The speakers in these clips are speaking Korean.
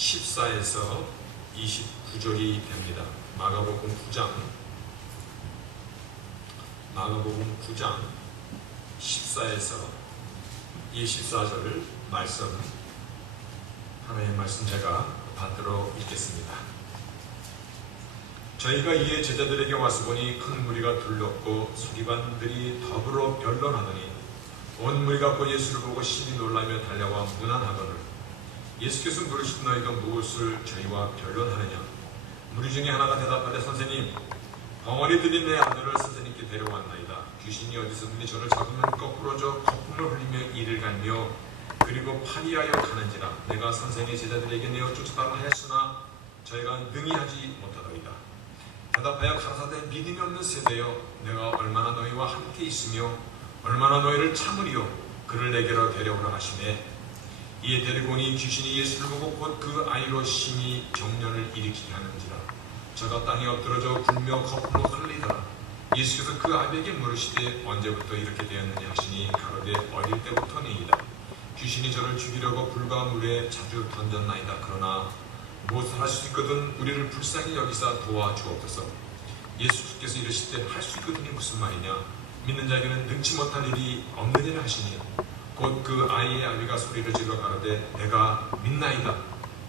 14에서 29절이 됩니다. 마가복음 9장 14에서 24절 말씀, 하나님의 말씀 제가 받들어 읽겠습니다. 저희가 이에 제자들에게 와서 보니 큰 무리가 둘렀고 서기관들이 더불어 변론하더니 온 무리가 곧 예수를 보고 심히 놀라며 달려와 문안하거늘 예수께서 물으시되 너희가 무엇을 저희와 변론하느냐? 무리 중에 하나가 대답하되 선생님, 벙어리 들인 내 아들을 선생님께 데려왔나이다. 귀신이 어디서든지 저를 잡으면 거꾸로 져 거품을 흘리며 이를 갈며 그리고 파리하여 가는지라. 내가 선생의 제자들에게 내어 쫓아가라 하였으나 저희가 능히 하지 못하더이다. 대답하여 가라사대 믿음이 없는 세대여, 내가 얼마나 너희와 함께 있으며 얼마나 너희를 참으리요. 그를 내게로 데려오라 하시매 이에 데리고 오니 귀신이 예수를 보고 곧 그 아이로 심히 경련을 일으키게 하는지라. 저가 땅에 엎드러져 굴며 거품으로 흘리더라. 예수께서 그 아이에게 물으시되 언제부터 이렇게 되었느냐 하시니 가로되 어릴 때부터니이다. 귀신이 저를 죽이려고 불과 물에 자주 던졌나이다. 그러나 무엇을 할 수 있거든 우리를 불쌍히 여기사 도와주옵소서. 예수께서 이르시되 할 수 있거든이 무슨 말이냐? 믿는 자에게는 능치 못할 일이 없느니라 하시니 곧 그 아이의 아비가 소리를 질러 가로되 내가 믿나이다.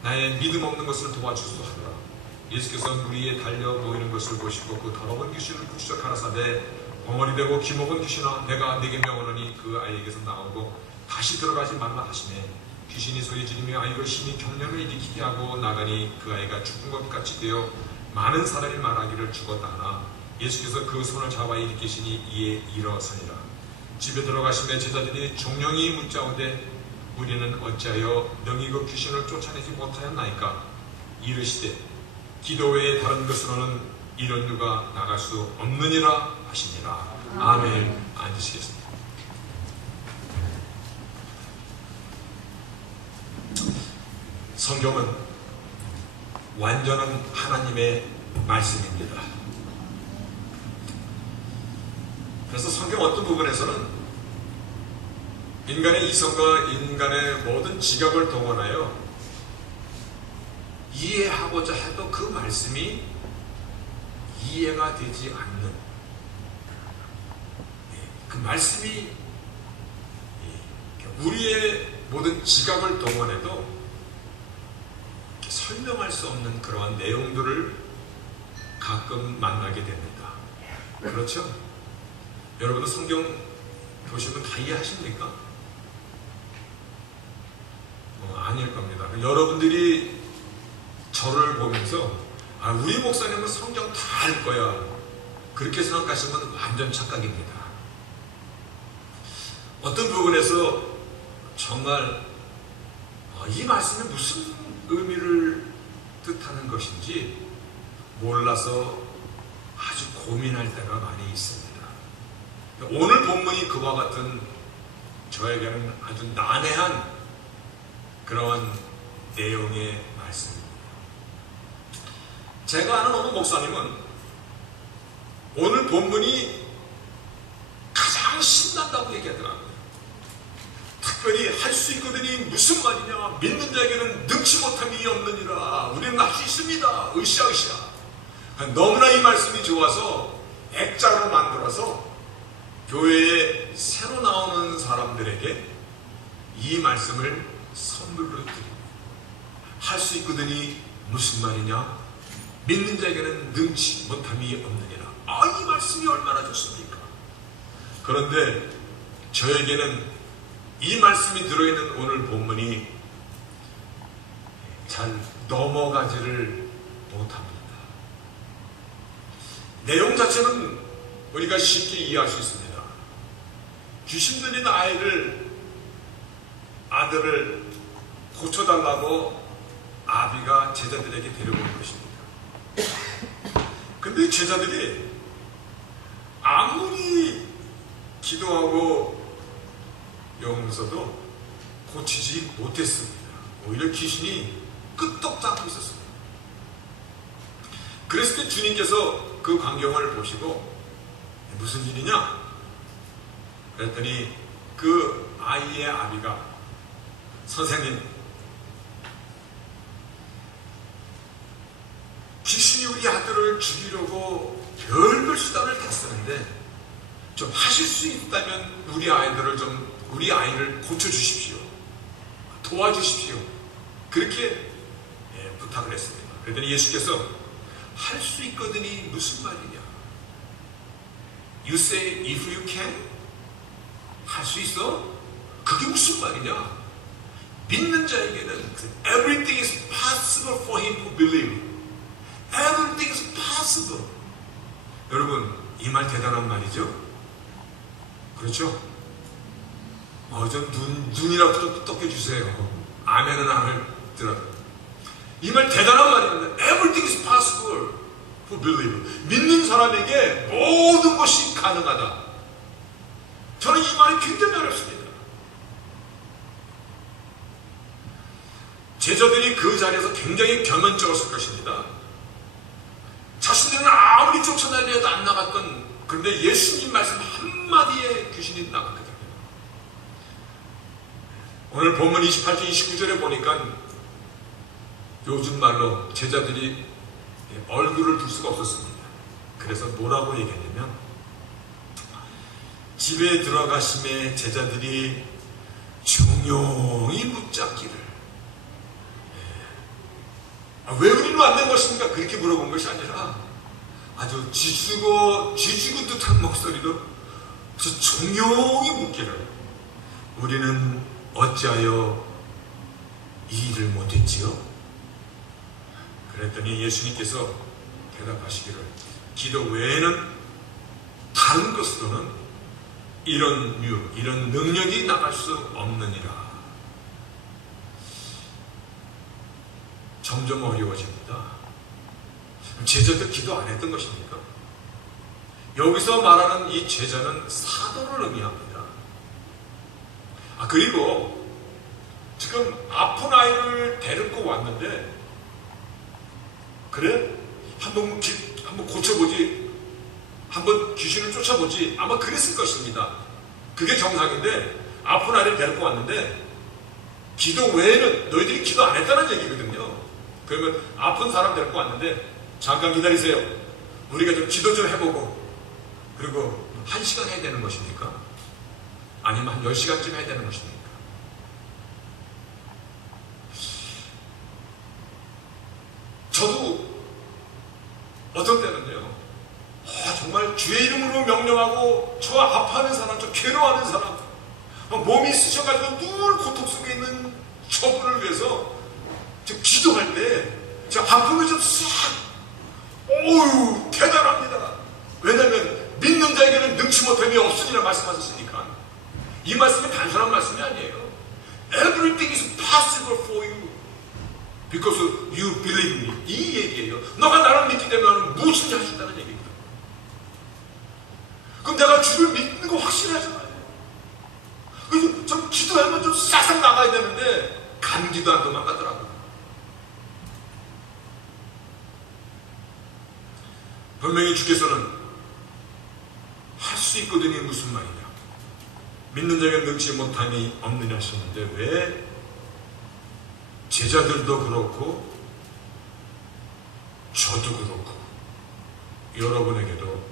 나의 믿음 없는 것을 도와주소서 하더라. 예수께서 물 위에 달려 놓이는 것을 보시고 그 더러운 귀신을 부추겨 가라사대 벙어리 되고 기먹은 귀신아, 내가 네게 명하노니 그 아이에게서 나오고 다시 들어가지 말라 하시네. 귀신이 소리 지르며 아이로 심히 경련을 일으키게 하고 나가니 그 아이가 죽은 것 같이 되어 많은 사람이 말하기를 죽었다 하나 예수께서 그 손을 잡아 일으키시니 이에 일어서니라. 집에 들어가시며 제자들이 종영이 묻자오되 우리는 어찌하여 능히 그 귀신을 쫓아내지 못하였나이까? 이르시되 기도 외에 다른 것으로는 이런 누가 나갈 수 없느니라 하시니라. 아멘. 앉으시겠습니다. 성경은 완전한 하나님의 말씀입니다. 그래서 성경 어떤 부분에서는 인간의 이성과 인간의 모든 지각을 동원하여 이해하고자 해도 그 말씀이 이해가 되지 않는, 그 말씀이 우리의 모든 지각을 동원해도 설명할 수 없는 그러한 내용들을 가끔 만나게 됩니다. 그렇죠? 여러분은 성경 보시면 다 이해하십니까? 아닐 겁니다. 여러분들이 저를 보면서 우리 목사님은 성경 다 알 거야, 그렇게 생각하시면 완전 착각입니다. 어떤 부분에서 정말 이 말씀이 무슨 의미를 뜻하는 것인지 몰라서 아주 고민할 때가 많이 있습니다. 오늘 본문이 그와 같은 저에게는 아주 난해한 그러한 내용의 말씀입니다. 제가 아는 어느 목사님은 오늘 본문이 가장 신난다고 얘기하더라고요. 특별히 할 수 있거든이 무슨 말이냐? 믿는 자에게는 능치 못함이 없느니라. 우리는 할 수 있습니다. 으쌰으쌰. 너무나 이 말씀이 좋아서 액자로 만들어서 교회에 새로 나오는 사람들에게 이 말씀을 선물로 드립니다. 할 수 있거든이 무슨 말이냐? 믿는 자에게는 능치 못함이 없느니라. 이 말씀이 얼마나 좋습니까? 그런데 저에게는 이 말씀이 들어있는 오늘 본문이 잘 넘어가지를 못합니다. 내용 자체는 우리가 쉽게 이해할 수 있습니다. 귀신 들린 아들을 고쳐달라고 아비가 제자들에게 데려온 것입니다. 근데 제자들이 아무리 기도하고 영서도 고치지 못했습니다. 오히려 귀신이 끄떡 잡고 있었습니다. 그랬을 때 주님께서 그 광경을 보시고 무슨 일이냐? 그랬더니 그 아이의 아비가 선생님, 아이들을 죽이려고 별별 수단을 다 쓰는데 좀 하실 수 있다면 우리 아이를 고쳐주십시오. 도와주십시오. 그렇게 부탁을 했습니다. 그랬더니 예수께서 할 수 있거든이 무슨 말이냐? You say if you can? 할 수 있어? 그게 무슨 말이냐? 믿는 자에게는 everything is possible for him who believes. Everything is possible. 여러분, 이 말 대단한 말이죠? 그렇죠? 좀 눈이라도 좀 떠껴주세요. 아멘은 안 하더라도. 이 말 대단한 말입니다. Everything is possible for believer. 믿는 사람에게 모든 것이 가능하다. 저는 이 말이 굉장히 어렵습니다. 제자들이 그 자리에서 굉장히 겸연쩍었을 것입니다. 자신들은 아무리 쫓아다녀도 안 나갔던, 그런데 예수님 말씀 한마디에 귀신이 나갔거든요. 오늘 본문 28절 29절에 보니까 요즘 말로 제자들이 얼굴을 둘 수가 없었습니다. 그래서 뭐라고 얘기했냐면, 집에 들어가심에 제자들이 종용이 붙잡기를, 왜 우리는 안 된 것입니까? 그렇게 물어본 것이 아니라 아주 쥐주고 듯한 목소리로 종용이 묻기를, 우리는 어찌하여 이 일을 못했지요? 그랬더니 예수님께서 대답하시기를, 기도 외에는 다른 것으로는 이런 능력이 나갈 수 없느니라. 점점 어려워집니다. 제자들 기도 안 했던 것입니까? 여기서 말하는 이 제자는 사도를 의미합니다. 그리고 지금 아픈 아이를 데리고 왔는데, 그래? 한번 고쳐보지, 한번 귀신을 쫓아보지, 아마 그랬을 것입니다. 그게 정상인데, 아픈 아이를 데리고 왔는데 기도 외에는 너희들이 기도 안 했다는 얘기거든요. 그러면 아픈 사람 데리고 왔는데 잠깐 기다리세요. 우리가 좀 기도 좀 해보고, 그리고 1시간 해야 되는 것입니까? 아니면 한 10시간쯤 해야 되는 것입니까? 저도 어떤 때는요, 정말 주의 이름으로 명령하고 저 아파하는 사람, 저 괴로워하는 사람, 몸이 쑤셔가지고 늘 고통 속에 있는 저분을 위해서 저 기도할 때 제가 한품을 좀 싹, 어우 대단합니다. 왜냐하면 믿는 자에게는 능치 못함이 없으리라 말씀하셨으니까. 이 말씀이 단순한 말씀이 아니에요. Everything is possible for you because you believe me. 이 얘기예요. 너가 나를 믿기 때문에 무엇인지 할 수 있다는 얘기입니다. 그럼 내가 주를 믿는 거 확실하잖아요. 그래서 좀 기도하면 좀 싹싹 나가야 되는데 감기도 안 도망가더라고요. 분명히 주께서는 할 수 있거든이 무슨 말이냐, 믿는 자에게 능치 못함이 없느냐 하셨는데, 왜 제자들도 그렇고 저도 그렇고 여러분에게도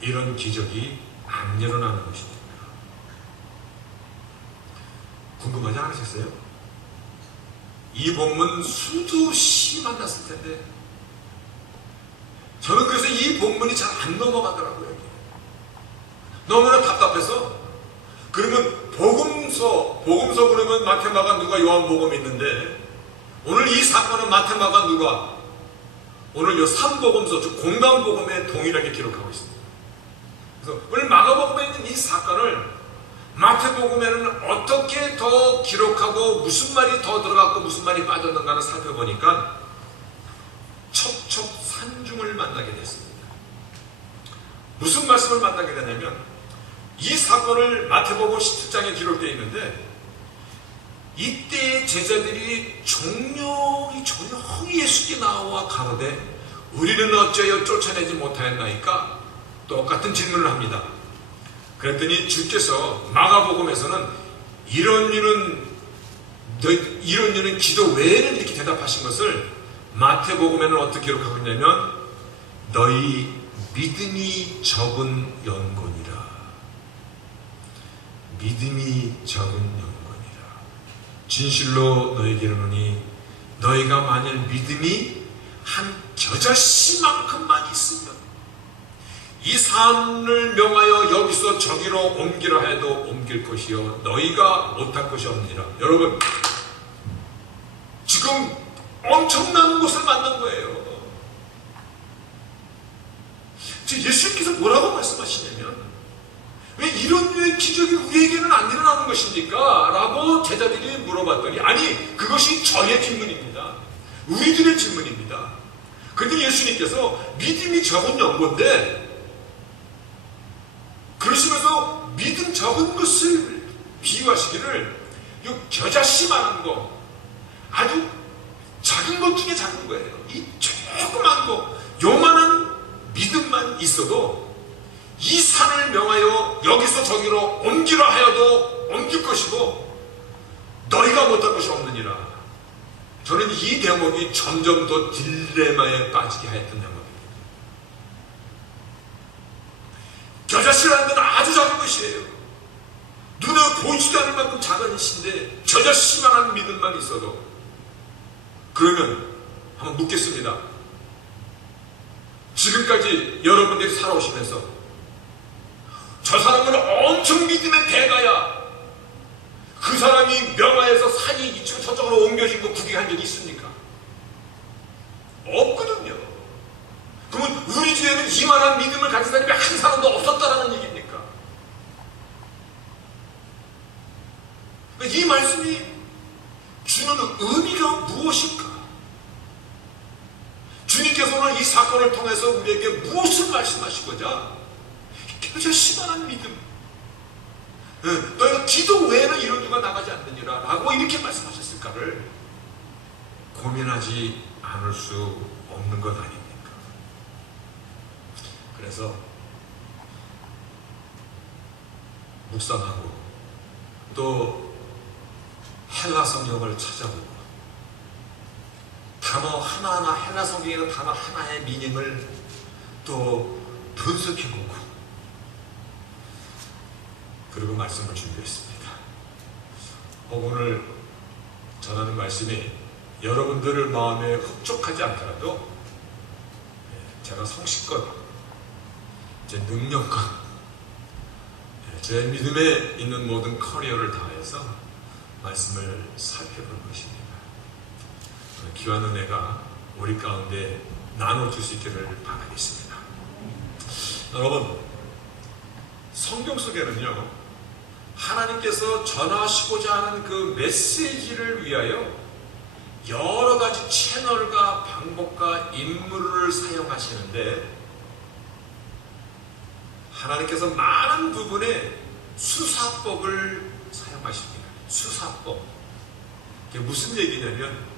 이런 기적이 안 일어나는 것입니다. 궁금하지 않으셨어요? 이 본문 수두시 만났을 텐데, 저는 그래서 이 본문이 잘 안 넘어가더라고요. 여기. 너무나 답답해서. 그러면 복음서 그러면 마태마가 누가, 요한복음이 있는데, 오늘 이 사건은 마태마가 누가, 오늘 요 3복음서, 즉 공강복음에 동일하게 기록하고 있습니다. 그래서 오늘 마가복음에 있는 이 사건을 마태복음에는 어떻게 더 기록하고 무슨 말이 더 들어갔고 무슨 말이 빠졌는가를 살펴보니까 첩첩산중을 만나게 됐습니다. 무슨 말씀을 만나게 되냐면, 이 사건을 마태복음 17장에 기록되어 있는데, 이때 제자들이 조용히 예수께 나와 가로되 우리는 어찌하여 쫓아내지 못하였나이까? 똑같은 질문을 합니다. 그랬더니 주께서 마가복음에서는 이런 일은 기도 외에는 이렇게 대답하신 것을 마태복음에는 어떻게 기록하고 있냐면, 너희 믿음이 적은 연고니라. 믿음이 적은 연고니라. 진실로 너희에게 이르노니 너희가 만일 믿음이 한 겨자씨만큼만 있으면 이 산을 명하여 여기서 저기로 옮기라 해도 옮길 것이요 너희가 못할 것이 없느니라. 여러분, 지금 엄청난 곳을 만난 거예요. 예수님께서 뭐라고 말씀하시냐면, 왜 이런 류의 기적이 우리에게는 안 일어나는 것입니까? 라고 제자들이 물어봤더니, 아니, 그것이 저의 질문입니다. 우리들의 질문입니다. 그런데 예수님께서 믿음이 적은 연고인데, 그러시면서 믿음 적은 것을 비유하시기를, 이 겨자씨만한 거, 아주 작은 것 중에 작은 거예요. 이 조그만 거, 요만한 믿음만 있어도 이 산을 명하여 여기서 저기로 옮기라 하여도 옮길 것이고 너희가 못할 것이 없느니라. 저는 이 대목이 점점 더 딜레마에 빠지게 하였던 대목입니다. 겨자씨라는 건 아주 작은 것이에요. 눈에 보이지도 않을 만큼 작은 것인데 겨자씨만한 믿음만 있어도, 그러면 한번 묻겠습니다. 지금까지 여러분들이 살아오시면서 저 사람은 엄청 믿음의 대가야, 그 사람이 명화에서 산이 이쪽으로 저쪽으로 옮겨진 거 구경한 적이 있습니까? 없거든요. 그러면 우리 주에는 이만한 믿음을 가진 사람이 한 사람도 없었다라는 얘기입니까? 이 말씀이 주는 의미가 무엇일까? 주님께서는 이 사건을 통해서 우리에게 무엇을 말씀하시고자, 겨자씨만한 믿음, 너희가 기도 외에는 이런 누가 나가지 않느니라 라고 이렇게 말씀하셨을까를 고민하지 않을 수 없는 것 아닙니까? 그래서 묵상하고 또 헬라 성경을 찾아보고 단어 하나하나, 헬라 성경의 단어 하나의 미닝을 또 분석해보고, 그리고 말씀을 준비했습니다. 오늘 전하는 말씀이 여러분들의 마음에 흡족하지 않더라도 제가 성실껏 제 능력과 제 믿음에 있는 모든 커리어를 다해서 말씀을 살펴볼 것입니다. 귀한 은혜가 우리 가운데 나눠줄 수 있기를 바라겠습니다. 여러분, 성경 속에는요, 하나님께서 전하시고자 하는 그 메시지를 위하여 여러 가지 채널과 방법과 인물을 사용하시는데, 하나님께서 많은 부분에 수사법을 사용하십니다. 수사법. 이게 무슨 얘기냐면,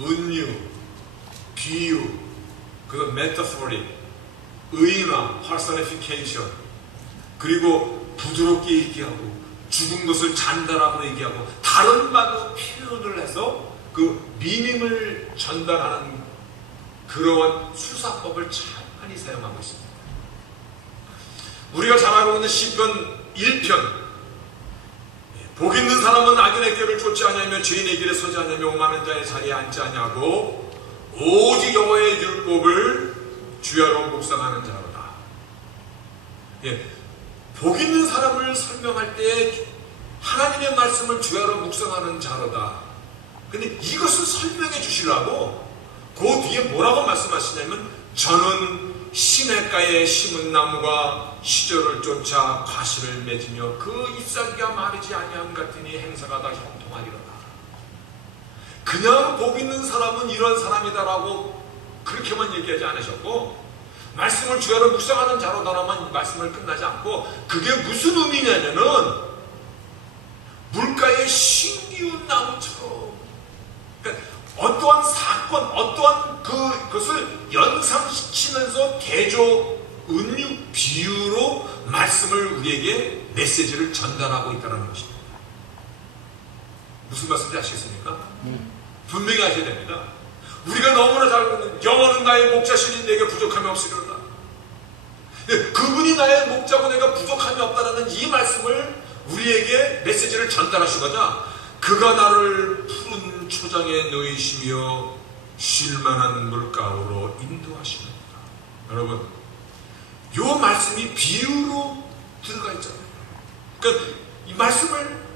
은유, 비유, 그 메타포리, 의인화, 퍼서니피케이션, 그리고 부드럽게 얘기하고 죽은 것을 잔다라고 얘기하고 다른 말로 표현을 해서 그 미닝을 전달하는 그러한 수사법을 참 많이 사용하고 있습니다. 우리가 잘 알고 있는 시편 1편, 복 있는 사람은 악인의 길을 쫓지 아니하며 죄인의 길에 서지 아니하며 오만한 자의 자리에 앉지 아니하고 오직 여호와의 율법을 주야로 묵상하는 자로다. 복 있는 사람을 설명할 때 하나님의 말씀을 주야로 묵상하는 자로다. 근데 이것을 설명해 주시려고 그 뒤에 뭐라고 말씀하시냐면, 저는 시냇가에 심은 나무가 시절을 쫓아 과실을 맺으며 그 잎사귀가 마르지 아니함 같으니 행사가 다 형통하리로다. 그냥 복 있는 사람은 이런 사람이다라고 그렇게만 얘기하지 않으셨고, 말씀을 주야로 묵상하는 자로다라만 말씀을 끝나지 않고, 그게 무슨 의미냐면은 물가에 신기운 나무처럼, 그러니까 어떠한 사건, 어떠한 그것을 연상시키면서 개조, 은유, 비유로 말씀을 우리에게 메시지를 전달하고 있다는 것입니다. 무슨 말씀인지 아시겠습니까? 분명히 아셔야 됩니다. 우리가 너무나 잘 아는 여호와는 나의 목자시니 내게 부족함이 없으리로다. 그분이 나의 목자고 내가 부족함이 없다라는 이 말씀을 우리에게 메시지를 전달하시고자 그가 나를 푸른 초장에 놓이시며 쉴만한 물가로 인도하시는다. 여러분, 요 말씀이 비유로 들어가 있잖아요. 그러니까 이 말씀을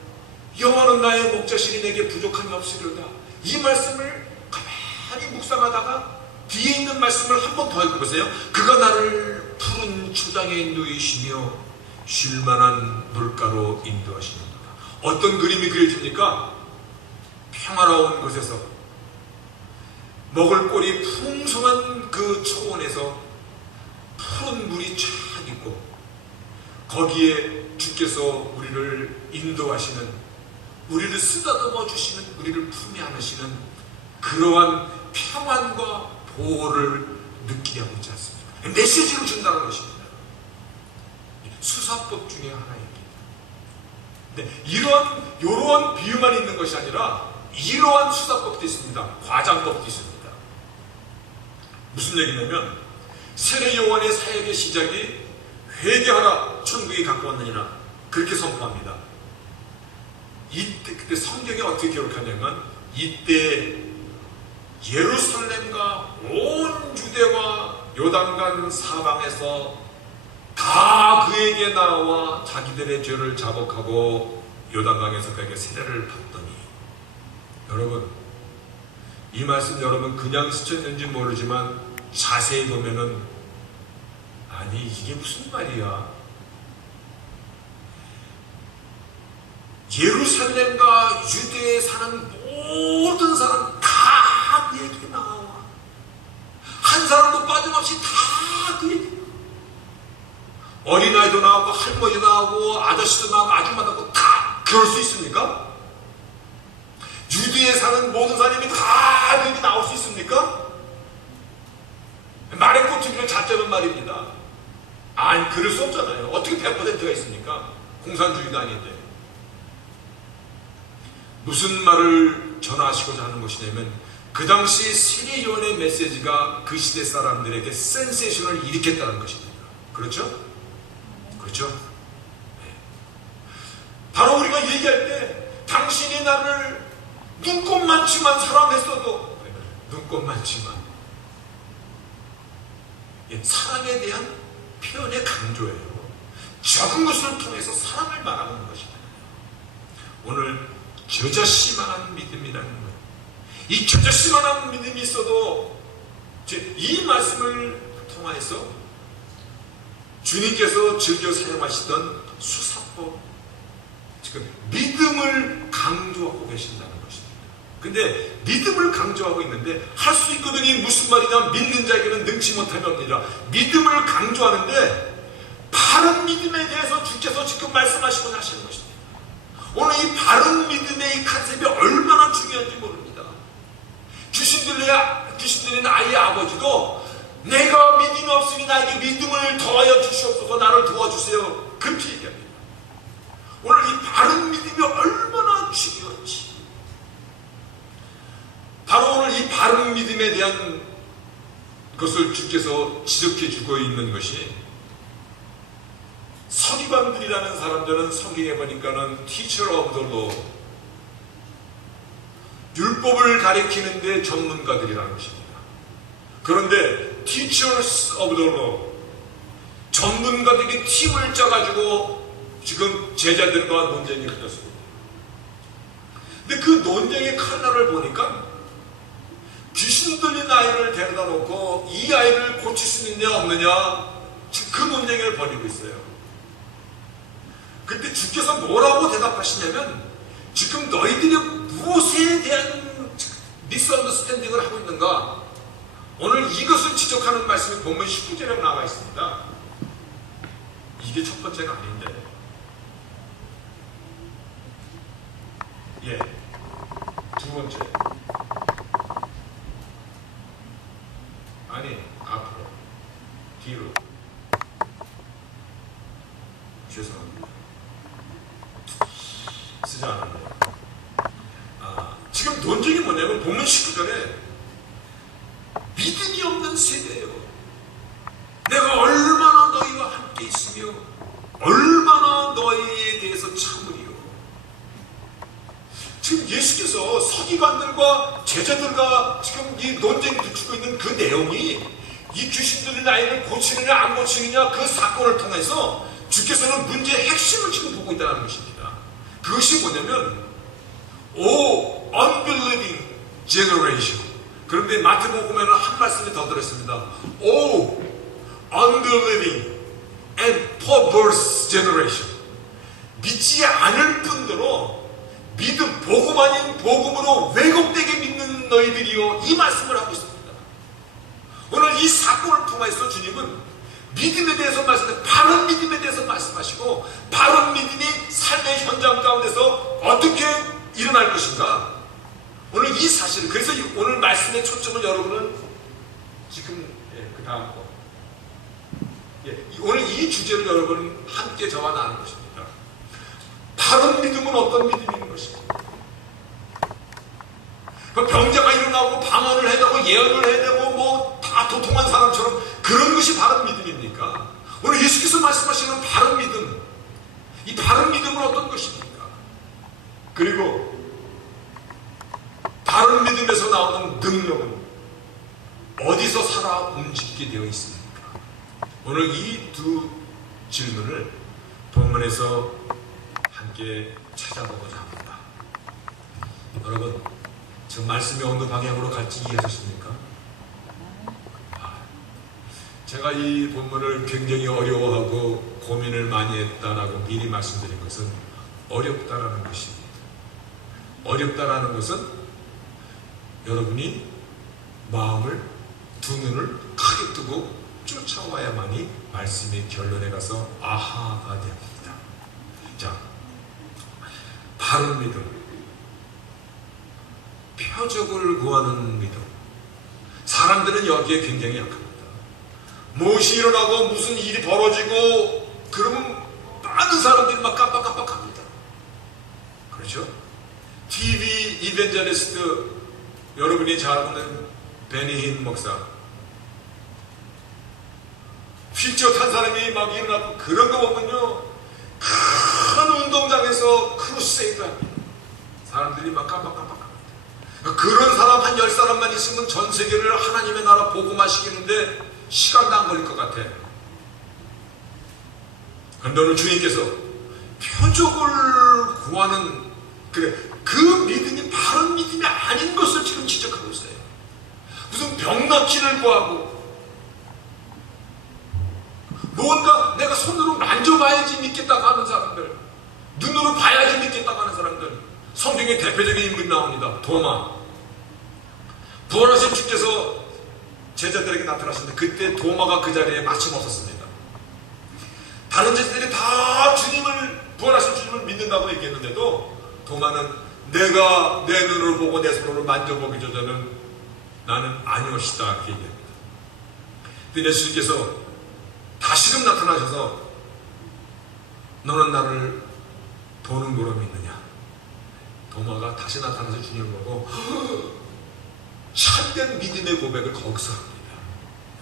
여호와는 나의 목자시니 내게 부족함이 없으리로다, 이 말씀을 가만히 묵상하다가 뒤에 있는 말씀을 한 번 더 읽어보세요. 그가 나를 푸른 초장에 누이시며 쉴만한 물가로 인도하시는다. 어떤 그림이 그려집니까? 평화로운 곳에서 먹을 꼴이 풍성한 그 초원에서 푸른 물이 쫙 있고 거기에 주께서 우리를 인도하시는, 우리를 쓰다듬어 주시는, 우리를 품에 안으시는 그러한 평안과 보호를 느끼게 하고 있지 않습니까? 메시지를 준다는 것입니다. 수사법 중에 하나입니다. 근데 이러한 비유만 있는 것이 아니라 이러한 수사법도 있습니다. 과장법도 있습니다. 무슨 얘기냐면 세례 요한의 사역의 시작이 회개하라 천국이 가까웠느니라 그렇게 선포합니다. 이때 그때 성경에 어떻게 기록하냐면 이때 예루살렘과 온 유대와 요단강 사방에서 다 그에게 나와 자기들의 죄를 자복하고 요단강에서 그에게 세례를 받더니, 여러분 이 말씀 여러분 그냥 스쳤는지 모르지만 자세히 보면은 아니 이게 무슨 말이야, 예루살렘과 유대에 사는 모든 사람 다 그에게 나와, 한 사람도 빠짐없이 다 그에게, 어린아이도 나오고 할머니도 나오고 아저씨도 나오고 아줌마도 나오고 다 그럴 수 있습니까? 유대에 사는 모든 사람이 다 그에게 나올 수 있습니까? 말의 꼬투리를 잡자는 말입니다. 아니 그럴 수 없잖아요. 어떻게 100%가 있습니까? 공산주의도 아닌데. 무슨 말을 전하시고자 하는 것이냐면 그 당시 세례 요한의 메시지가 그 시대 사람들에게 센세이션을 일으켰다는 것입니다. 그렇죠? 그렇죠? 네. 바로 우리가 얘기할 때 당신이 나를 눈꽃만치만 사랑했어도, 눈꽃만치만, 사랑에 대한 표현의 강조예요. 적은 것을 통해서 사랑을 말하는 것입니다. 오늘 저자씨만한 믿음이라는 것, 이 저자씨만한 믿음이 있어도 이 말씀을 통해서 주님께서 즐겨 사용하시던 수사법, 지금 믿음을 강조하고 계신다는 것입니다. 근데 믿음을 강조하고 있는데 할 수 있거든요. 무슨 말이냐, 믿는 자에게는 능치 못함이 없느니라. 믿음을 강조하는데 바른 믿음에 대해서 주께서 지금 말씀하시고 하시는 것입니다. 오늘 이 바른 믿음의 이 컨셉이 얼마나 중요한지 모릅니다. 귀신 들린 아이의 아버지도 내가 믿음이 없으니 나에게 믿음을 더하여 주시옵소서, 나를 도와주세요, 그렇게 얘기합니다. 오늘 이 바른 믿음이 얼마나 중요한지, 바로 오늘 이 바른 믿음에 대한 것을 주께서 지적해 주고 있는 것이, 서기관들이라는 사람들은 성경에 보니까는 teacher of the law, 율법을 가리키는데 전문가들이라는 것입니다. 그런데 teachers of the law, 전문가들이 팀을 짜가지고 지금 제자들과 논쟁이 펼쳤습니다. 근데 그 논쟁의 칼날을 보니까 귀신 들린 아이를 데려다 놓고 이 아이를 고칠 수 있느냐 없느냐, 그 논쟁을 벌이고 있어요. 근데 주께서 뭐라고 대답하시냐면, 지금 너희들이 무엇에 대한 미스언더스탠딩을 하고 있는가, 오늘 이것을 지적하는 말씀이 본문 19절에 나와 있습니다. 이게 첫 번째가 아닌데, 두 번째, 아니 앞으로, 뒤로, 죄송합니다, 쓰지 않았네요. 지금 논쟁이 뭐냐면 본문 19절에 믿음이 없는 세대예요. 내가 얼마나 너희와 함께 있으며 얼마나 너희에 대해서 참으리요. 지금 예수께서 서기관들과 제자들과 지금 이 논쟁이 붙이고 있는 그 내용이 이 귀신들의 나이를 고치느냐 안 고치느냐 그 사건을 통해서 주께서는 문제의 핵심을 지금 보고 있다는 것입니다. 그것이 뭐냐면 O unbelieving generation. 그런데 마태복음에는 한 말씀이 더 들었습니다. O unbelieving and perverse generation. 믿지 않을 뿐더러 믿음, 복음 아닌 복음으로 왜곡되게 믿는 너희들이요, 이 말씀을 하고 있습니다. 오늘 이 사건을 통해서 주님은 믿음에 대해서 말씀하시고 바른 믿음에 대해서 말씀하시고 바른 믿음이 삶의 현장 가운데서 어떻게 일어날 것인가, 오늘 이 사실, 그래서 오늘 말씀의 초점을 여러분은 지금 그 다음 거 오늘 이 주제를 여러분은 함께 저와 나누는 것입니다. 바른 믿음은 어떤 믿음인 것입니까? 그 병자가 일어나고 방언을 해내고 예언을 해내고 뭐 다 도통한 사람처럼 그런 것이 바른 믿음입니까? 오늘 예수께서 말씀하시는 바른 믿음, 이 바른 믿음은 어떤 것입니까? 그리고 바른 믿음에서 나오는 능력은 어디서 살아 움직이게 되어 있습니까? 오늘 이 두 질문을 본문에서 함께 찾아보고자 합니다. 여러분, 지금 말씀이 어느 방향으로 갈지 이해하셨습니까? 제가 이 본문을 굉장히 어려워하고 고민을 많이 했다라고 미리 말씀드린 것은 어렵다라는 것입니다. 어렵다라는 것은 여러분이 마음을, 두 눈을 크게 뜨고 쫓아와야만이 말씀의 결론에 가서 아하가 됩니다. 자, 바른 믿음, 표적을 구하는 믿음. 사람들은 여기에 굉장히 약합니다. 무엇이 일어나고 무슨 일이 벌어지고 그러면 많은 사람들이 막 깜빡깜빡합니다. 그렇죠? TV 이벤젤리스트, 여러분이 잘 아는 베니힌 목사, 휠체어 탄 사람이 막 일어나고 그런 거 보면요, 큰 운동장에서 크루세이드 합니다. 사람들이 막 깜빡깜빡합니다. 그런 사람 한 10사람만 있으면 전 세계를 하나님의 나라 복음화시키는데 시간도 안 걸릴 것 같아. 그런데 오늘 주님께서 표적을 구하는 그 믿음이 바른 믿음이 아닌 것을 지금 지적하고 있어요. 무슨 병 낫기를 구하고 뭔가 내가 손으로 만져봐야지 믿겠다고 하는 사람들, 눈으로 봐야지 믿겠다고 하는 사람들. 성경의 대표적인 인물이 나옵니다. 도마. 부활하신 주께서 제자들에게 나타나셨는데 그때 도마가 그 자리에 마침 없었습니다. 다른 제자들이 다 부활하신 주님을 믿는다고 얘기했는데도 도마는 내가 내 눈으로 보고 내 손으로 만져보기 전에는 나는 아니오시다 이렇게 얘기합니다. 근데 예수님께서 다시금 나타나셔서 너는 나를 보는 거로 믿느냐? 도마가 다시 나타나서 주님을 보고 참된 믿음의 고백을 거기서 합니다.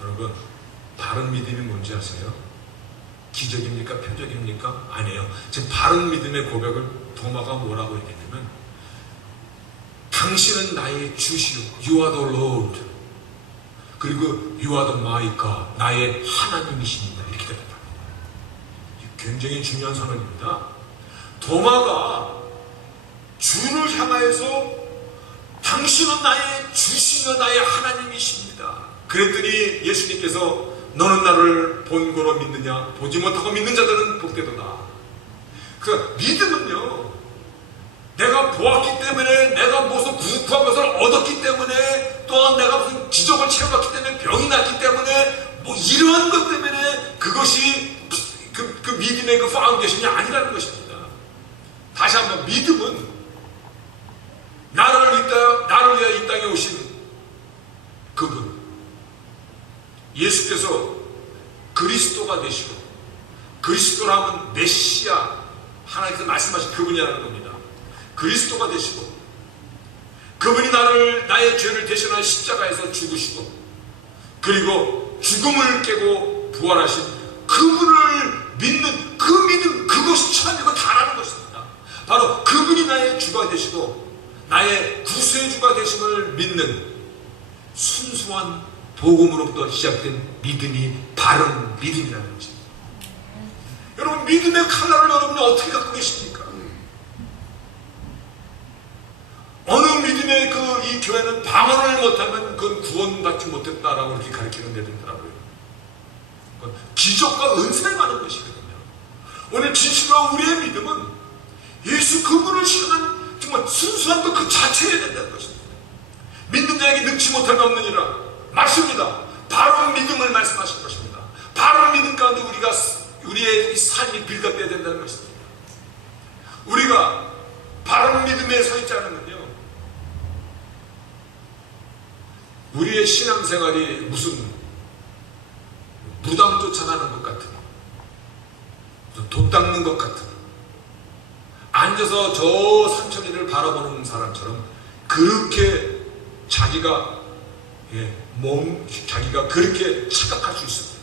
여러분, 바른 믿음이 뭔지 아세요? 기적입니까? 표적입니까? 아니에요. 지금 바른 믿음의 고백을 도마가 뭐라고 얘기했냐면 당신은 나의 주시오, You are the Lord. 그리고 You are the my God, 나의 하나님이십니다. 이렇게 대답합니다. 굉장히 중요한 선언입니다. 도마가 주를 향하여서 당신은 나의 주시며 나의 하나님이십니다. 그랬더니 예수님께서 너는 나를 본 거로 믿느냐? 보지 못하고 믿는 자들은 복되도다. 그래서 믿음은요, 내가 보았기 때문에, 내가 무슨 부족한 것을 얻었기 때문에, 또한 내가 무슨 기적을 채워봤기 때문에, 병이 났기 때문에, 뭐 이러한 것 때문에 그것이 그 믿음의 그 파운데이션이 아니라는 것입니다. 다시 한번, 믿음은 나를 위하여 이 땅에 오신 그분, 예수께서 그리스도가 되시고, 그리스도라 하면 메시아, 하나님께서 말씀하신 그분이라는 겁니다. 그리스도가 되시고, 그분이 나의 죄를 대신하여 십자가에서 죽으시고, 그리고 죽음을 깨고 부활하신 그분을 믿는 그 믿음, 그것이 천리고 다라는 것입니다. 바로 그분이 나의 주가 되시고 나의 구세주가 되심을 믿는 순수한 복음으로부터 시작된 믿음이 바른 믿음이라는 것입니다. 여러분, 믿음의 칼날을 여러분이 어떻게 갖고 계십니까? 어느 믿음의 이 교회는 방언을 못하면 그건 구원받지 못했다라고 이렇게 가르치는 데들더라고요. 그건 기적과 은사에 관한 것이거든요. 오늘 진실로 우리의 믿음은 예수 그분을 향한 정말 순수한 것 그 자체여야 된다는 것입니다. 믿는 자에게 능치 못할 게 없느니라. 맞습니다. 바로 믿음을 말씀하신 것입니다. 바로 믿음 가운데 우리의 삶이 빌드업돼야 된다는 것입니다. 우리가 바른 믿음에 서 있지 않으면요, 우리의 신앙생활이 무슨 무당 쫓아가는 것 같은, 돈 닦는 것 같은, 앉아서 저 산천리를 바라보는 사람처럼 그렇게 자기가 자기가 그렇게 착각할 수 있습니다.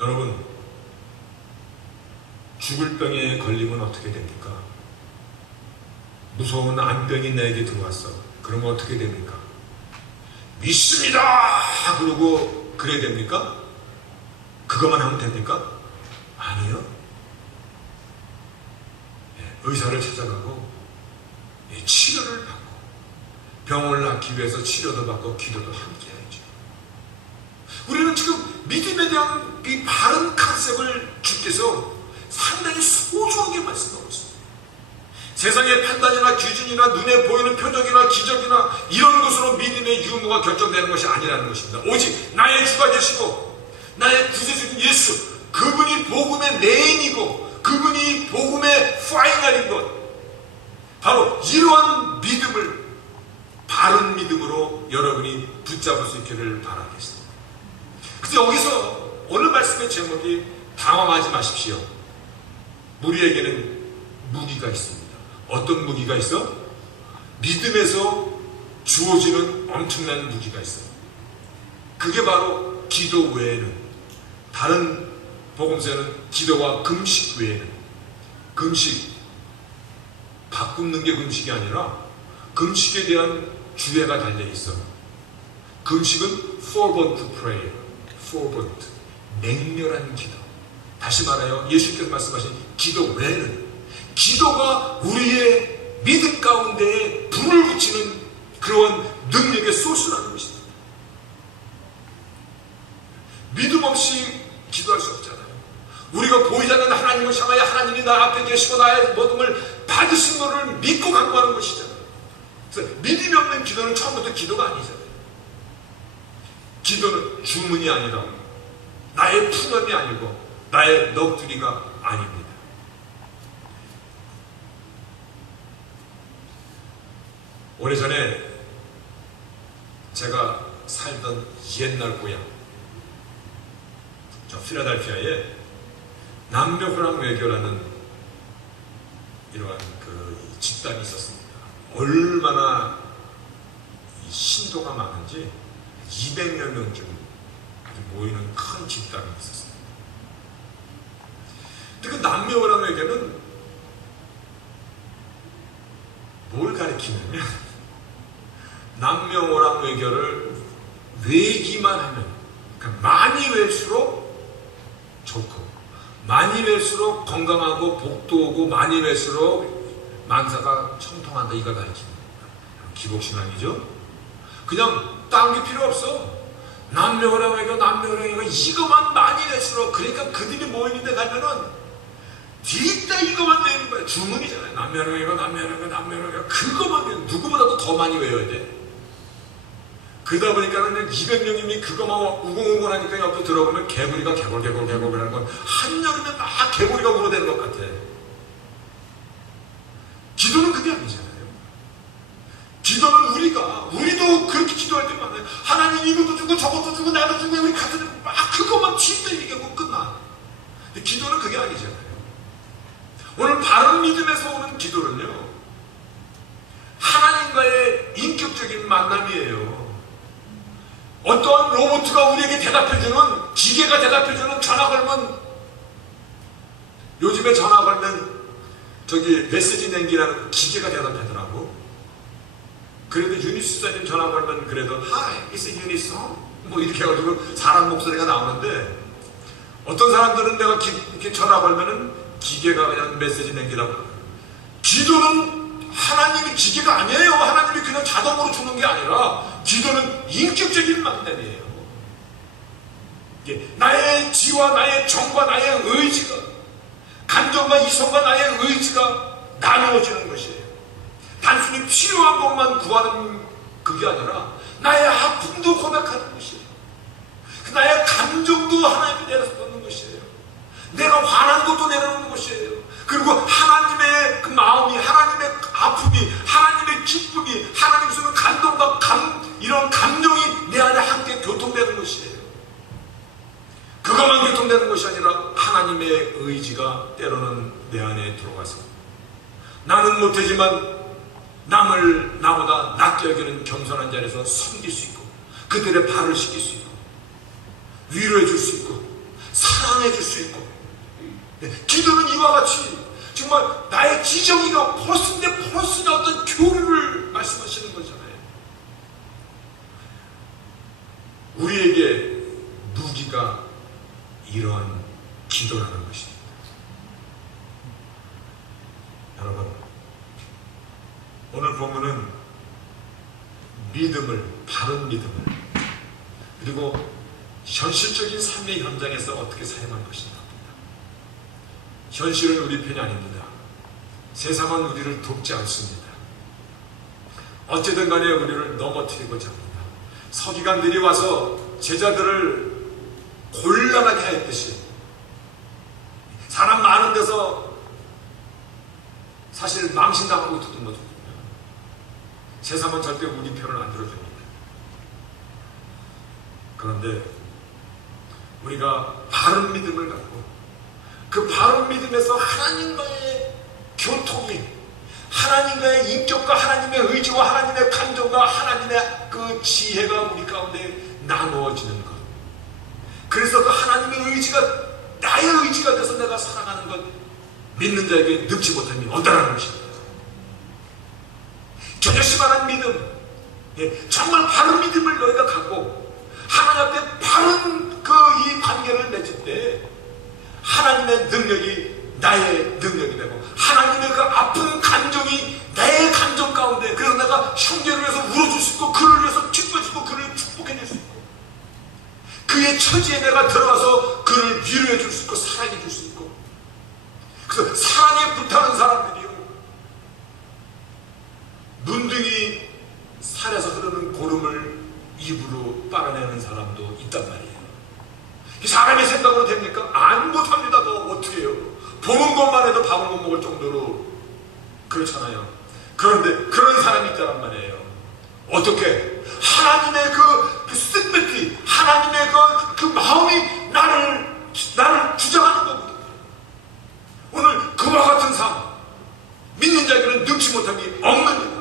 여러분, 죽을 병에 걸리면 어떻게 됩니까? 무서운 암병이 내게 들어왔어. 그러면 어떻게 됩니까? 믿습니다! 그러고 그래야 됩니까? 그것만 하면 됩니까? 아니요. 의사를 찾아가고 치료를 받고 병을 낫기 위해서 치료도 받고 기도도 함께 해야죠. 우리는 지금 믿음에 대한 이 바른 컨셉을 주께서 상당히 소중하게 말씀하고 있습니다. 세상의 판단이나 기준이나 눈에 보이는 표적이나 기적이나 이런 것으로 믿음의 유무가 결정되는 것이 아니라는 것입니다. 오직 나의 주가 되시고 나의 구세주인 예수, 그분이 복음의 메인이고 그분이 복음의 파이널인 것, 바로 이러한 믿음을 바른 믿음으로 여러분이 붙잡을 수 있기를 바라겠습니다. 그래서 여기서 오늘 말씀의 제목이 당황하지 마십시오. 우리에게는 무기가 있습니다. 어떤 무기가 있어? 믿음에서 주어지는 엄청난 무기가 있어요. 그게 바로 기도 외에는, 다른 복음서에는 기도와 금식 외에는, 금식, 밥 굶는 게 금식이 아니라 금식에 대한 주례가 달려있어. 금식은 fervent prayer, fervent, 맹렬한 기도. 다시 말하여 예수님께서 말씀하신 기도 외에는, 기도가 우리의 믿음 가운데에 불을 붙이는 그런 능력의 소스라는 것입니다. 믿음 없이 기도할 수 없잖아요. 우리가 보이지 않는 하나님을 향하여 하나님이 나 앞에 계시고 나의 모둠을 받으신 것을 믿고 간구하는 것이잖아요. 그래서 믿음이 없는 기도는 처음부터 기도가 아니잖아요. 기도는 주문이 아니라 나의 푸념이 아니고 나의 넋두리가 아닙니다. 오래전에 제가 살던 옛날 고향, 저 필라델피아에 남녀호랑 외교라는 이러한 그 집단이 있었습니다. 얼마나 신도가 많은지 200여 명쯤 모이는 큰 집단이 있었습니다. 근데 그 남녀호랑 외교는 뭘 가리키냐면, 남녀호랑 외교를 외기만 하면, 그러니까 많이 외울수록 좋고, 많이 외울수록 건강하고 복도 오고, 많이 외울수록 만사가 청통한다, 이걸 가리킵니다. 기복신앙이죠. 그냥 딴 게 필요 없어. 남녀호랑 외교, 남녀호랑 외교 이거만 많이 외울수록, 그러니까 그들이 모이는데 가면은 뒤따 이거만 외우는 거야. 주문이잖아요. 남녀호랑 외교, 남녀호랑 외교, 남녀호랑 외교. 그거만 외워. 누구보다도 더 많이 외워야 돼. 그러다 보니까는 200명님이 그거만 우글우글 하니까 옆에 들어보면 개구리가 개골하는 건 한여름에 막 개구리가 울어대는 것 같아. 기도는 그게 아니잖아요. 기도는 우리도 그렇게 기도할 때 많아요. 하나님 이것도 주고 저것도 주고 나도 주고 우리 같은 막 그것만 진짜 얘기하고 끝나. 근데 기도는 그게 아니잖아요. 오늘 바른 믿음에서 오는 기도는요, 하나님과의 인격적인 만남이에요. 어떤 로봇가 우리에게 대답해주는, 기계가 대답해주는, 전화 걸면, 요즘에 전화 걸면 저기 메시지 냉기라는 기계가 대답하더라고. 그래도 유니스사님 전화 걸면 그래도 Hi, is it 유니스? 뭐 이렇게 해가지고 사람 목소리가 나오는데, 어떤 사람들은 내가 이렇게 전화 걸면은 기계가 그냥 메시지 냉기라고. 기도는 하나님이 기계가 아니에요. 하나님이 그냥 자동으로 주는 게 아니라 기도는 인격적인 만남이에요. 나의 지와 나의 정과 나의 의지가, 감정과 이성과 나의 의지가 나누어지는 것이에요. 단순히 필요한 것만 구하는 그게 아니라 나의 아픔도 고백하는 것이에요. 나의 감정도 하나님이 내려놓는 것이에요. 내가 화난 것도 내려놓는 것이에요. 그리고 하나님의 그 마음이, 하나님의 아픔이, 하나님의 기쁨이, 하나님 주는 감동과 이런 감정이 내 안에 함께 교통되는 것이에요. 그것만 교통되는 것이 아니라 하나님의 의지가 때로는 내 안에 들어가서 나는 못하지만 남을 나보다 낫게 여기는 겸손한 자리에서 섬길 수 있고, 그들의 발을 씻길 수 있고, 위로해 줄 수 있고, 사랑해 줄 수 있고. 기도는 이와 같이 정말 나의 지정이가 펄스인데 펄스의 어떤 교류를 말씀하시는 거잖아요. 우리에게 무기가 이러한 기도라는 것입니다. 여러분, 오늘 본문은 믿음을, 바른 믿음을, 그리고 현실적인 삶의 현장에서 어떻게 사용할 것인가. 현실은 우리 편이 아닙니다. 세상은 우리를 돕지 않습니다. 어쨌든 간에 우리를 넘어뜨리고자 합니다. 서기관들이 와서 제자들을 곤란하게 했듯이, 사람 많은 데서 사실 망신당하고 있었던 거죠. 세상은 절대 우리 편을 안 들어줍니다. 그런데 우리가 바른 믿음을 갖고 그 바른 믿음에서 하나님과의 교통이, 하나님과의 인격과 하나님의 의지와 하나님의 감정과 하나님의 그 지혜가 우리 가운데 나누어지는 것. 그래서 그 하나님의 의지가 나의 의지가 돼서 내가 살아가는 것, 믿는 자에게 늙지 못함이 언다라는 것입니다. 견고한 믿음, 정말 바른 믿음을 너희가 갖고 하나님 앞에 바른 그 이 관계를 맺을 때 하나님의 능력이 나의 능력이 되고, 하나님의 그 아픈 감정이 나의 감정 가운데, 그래서 내가 형제를 위해서 울어줄 수 있고, 그를 위해서 기뻐주고, 그를 축복해줄 수 있고, 그의 처지에 내가 들어가서 그를 위로해줄 수 있고, 사랑해줄 수 있고. 그래서 사랑에 불타는 사람들이요, 문둥이 산에서 흐르는 고름을 입으로 빨아내는 사람도 있단 말이에요. 이 사람의 생각으로 됩니까? 안 못합니다. 너 어떻게 해요? 보는 것만 해도 밥을 못 먹을 정도로 그렇잖아요. 그런데 그런 사람이 있다란 말이에요. 어떻게? 하나님의 그 씀뱉기, 하나님의 그 마음이 나를 주장하는 거거든요. 오늘 그와 같은 삶, 믿는 자에게는 능치 못함이 없는,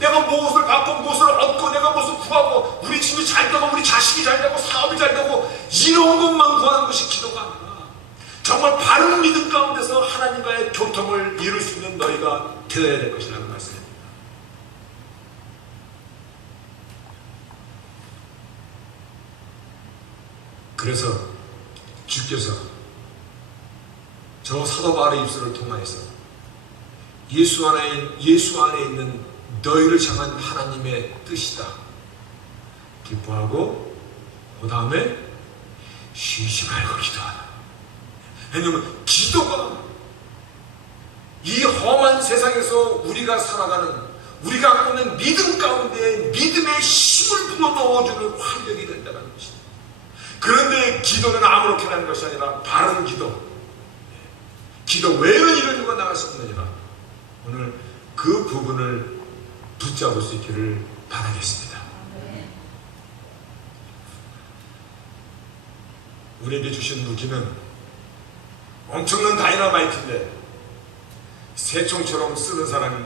내가 무엇을 받고 무엇을 얻고 내가 무엇을 구하고 우리 집이 잘 되고 우리 자식이 잘 되고 사업이 잘 되고 이런 것만 구하는 것이 기도가 아니라, 정말 바른 믿음 가운데서 하나님과의 교통을 이룰 수 있는 너희가 되어야 될 것이라는 말씀입니다. 그래서 주께서 저 사도 바울의 입술을 통하여서 예수 안에 있는 너희를 향한 하나님의 뜻이다 기뻐하고, 그 다음에 쉬지 말고 기도하라. 왜냐하면 기도가 이 험한 세상에서 우리가 살아가는, 우리가 갖고 있는 믿음 가운데 믿음의 힘을 불어넣어주는 활력이 된다는 것입니다. 그런데 기도는 아무렇게나 하는 것이 아니라 바른 기도 외에는 이루어지고 나갈 수 없느니라. 오늘 그 부분을 붙잡을 수 있기를 바라겠습니다. 우리에게 주신 무기는 엄청난 다이너마이트인데 새총처럼 쓰는 사람이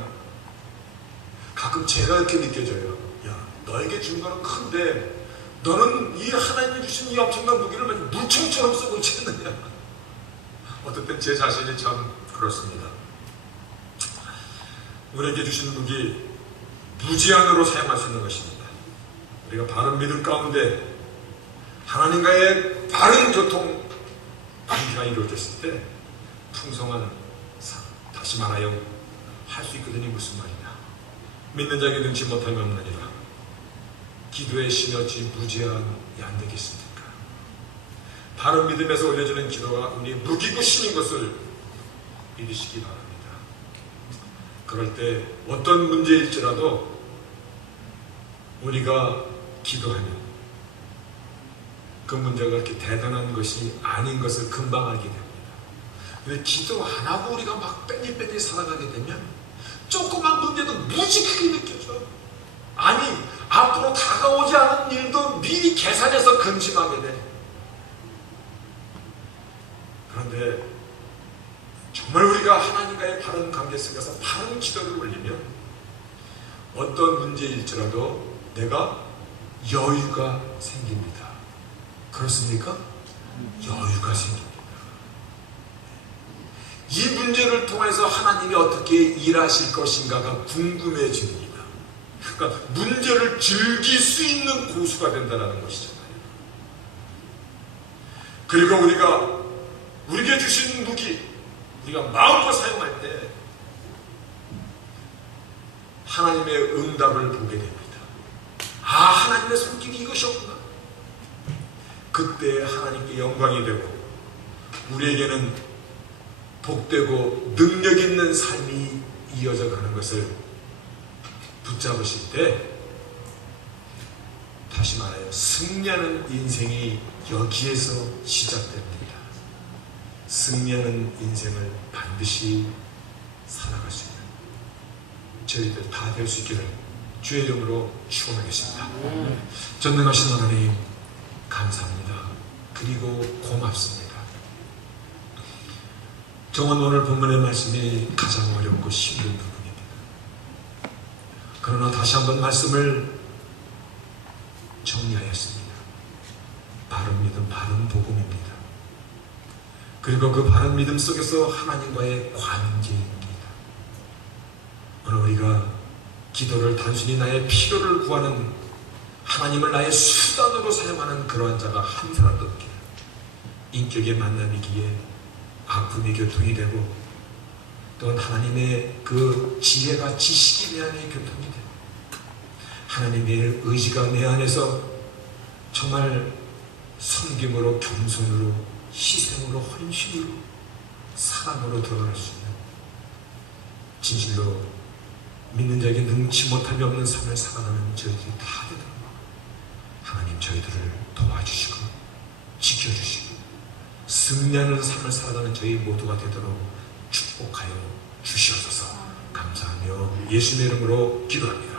가끔 제가 이렇게 느껴져요. 야, 너에게 준 거는 큰데 너는 이 하나님이 주신 이 엄청난 무기를 물총처럼 쓰고 있지 않느냐. 어떨 땐 제 자신이 참 그렇습니다. 우리에게 주신 무기 무제한으로 사용할 수 있는 것입니다. 우리가 바른 믿음 가운데 하나님과의 바른 교통 관계가 이루어졌을 때 풍성한 삶, 다시 말하여 할 수 있거든요. 무슨 말이냐. 믿는 자에게 능치 못함이 없느니라. 기도의 시너지 무제한이 안 되겠습니까? 바른 믿음에서 올려주는 기도가 우리 무기고 신인 것을 믿으시기 바랍니다. 그럴 때 어떤 문제일지라도 우리가 기도하면 그 문제가 그렇게 대단한 것이 아닌 것을 금방 알게 됩니다. 근데 기도 안 하고 우리가 막 뺑글뺑글 살아가게 되면 조그만 문제도 무지하게 느껴져. 아니, 앞으로 다가오지 않은 일도 미리 계산해서 근심하게 돼. 그런데 정말 우리가 하나님과의 바른 관계 속에서 바른 기도를 올리면 어떤 문제일지라도 내가 여유가 생깁니다. 그렇습니까? 여유가 생깁니다. 이 문제를 통해서 하나님이 어떻게 일하실 것인가가 궁금해집니다. 그러니까 문제를 즐길 수 있는 고수가 된다는 것이잖아요. 그리고 우리에게 주신 무기, 우리가 마음껏 사용할 때 하나님의 응답을 보게 됩니다. 아, 하나님의 손길이 이것이었구나. 그때 하나님께 영광이 되고 우리에게는 복되고 능력 있는 삶이 이어져 가는 것을 붙잡으실 때 다시 말하여 승리하는 인생이 여기에서 시작됩니다. 승리하는 인생을 반드시 살아갈 수 있는 저희들 다 될 수 있기를 주의 이름으로 축원하겠습니다. 전능하신 하나님 감사합니다. 그리고 고맙습니다. 정말 오늘 본문의 말씀이 가장 어렵고 힘든 부분입니다. 그러나 다시 한번 말씀을 정리하였습니다. 바른 믿음, 바른 복음입니다. 그리고 그 바른 믿음 속에서 하나님과의 관계입니다. 오늘 우리가 기도를 단순히 나의 필요를 구하는 하나님을 나의 수단으로 사용하는 그러한 자가 한 사람도 없기를 인격의 만남이기에 아픔의 교통이 되고 또한 하나님의 그 지혜가 지식이 내 안에 교통이 되고 하나님의 의지가 내 안에서 정말 섬김으로 겸손으로 희생으로 헌신으로 사랑으로 들어갈 수 있는 진실로 믿는 자에게 능치 못함이 없는 삶을 살아가는 저희들이 다 되도록 하나님 저희들을 도와주시고 지켜주시고 승리하는 삶을 살아가는 저희 모두가 되도록 축복하여 주시옵소서. 감사하며 예수님의 이름으로 기도합니다.